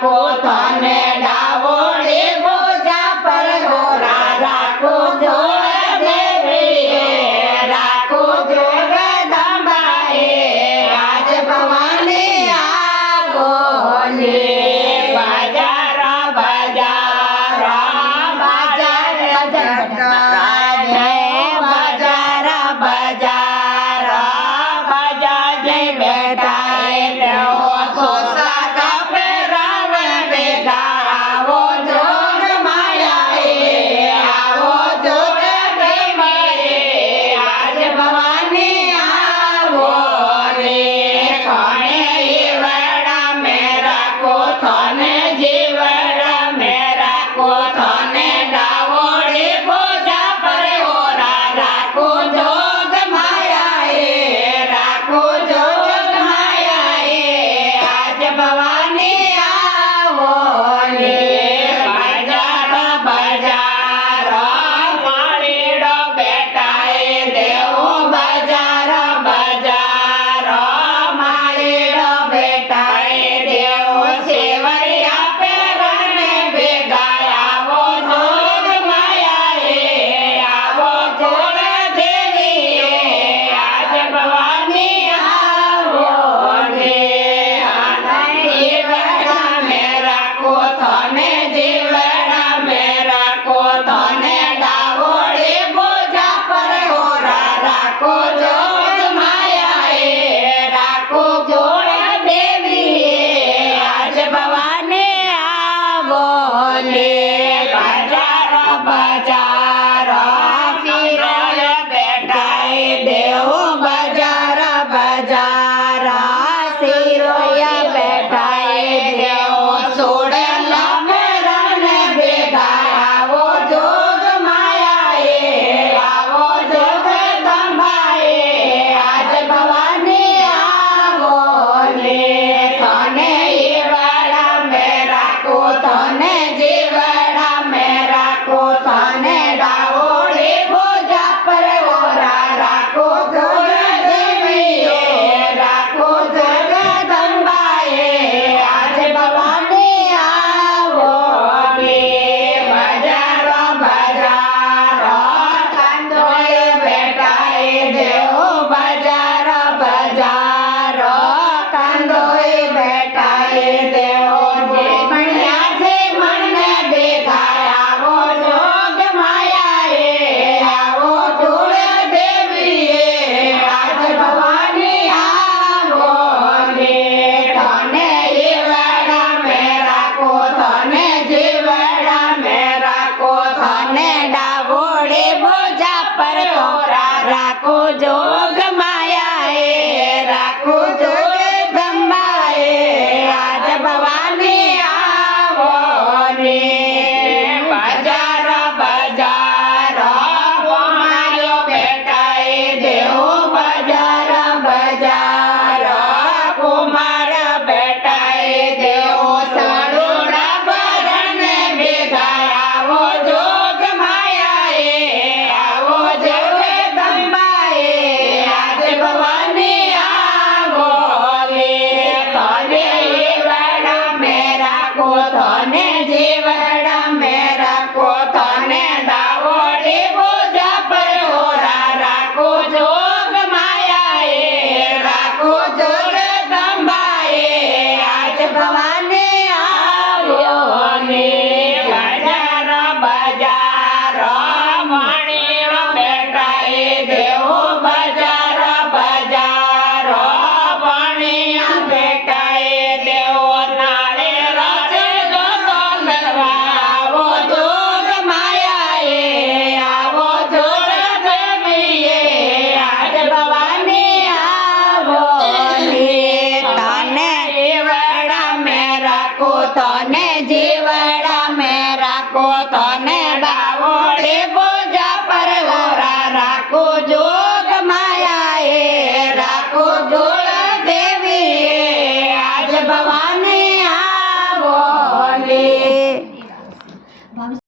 રાખો તને ડાવોડી બોજા પર ગોરા રાખો જોડ દેવીએ રાખો જગદંબાએ આજ ભવાની આવો ને બજાર બજાર રાખો જોગ માયાએ રાખો જગદંબાએ આજ ભવાની આવો ને બજાર બજાર મારો બેટાએ દેવો બજાર બજાર કુમાર બેટાએ દેવો સરોડા ભરણ ભેગા આવો જોગ માયાએ આવો જગદંબાએ આજ ભવાની આવો ને તને એવડા મેં રાખો તને જીવ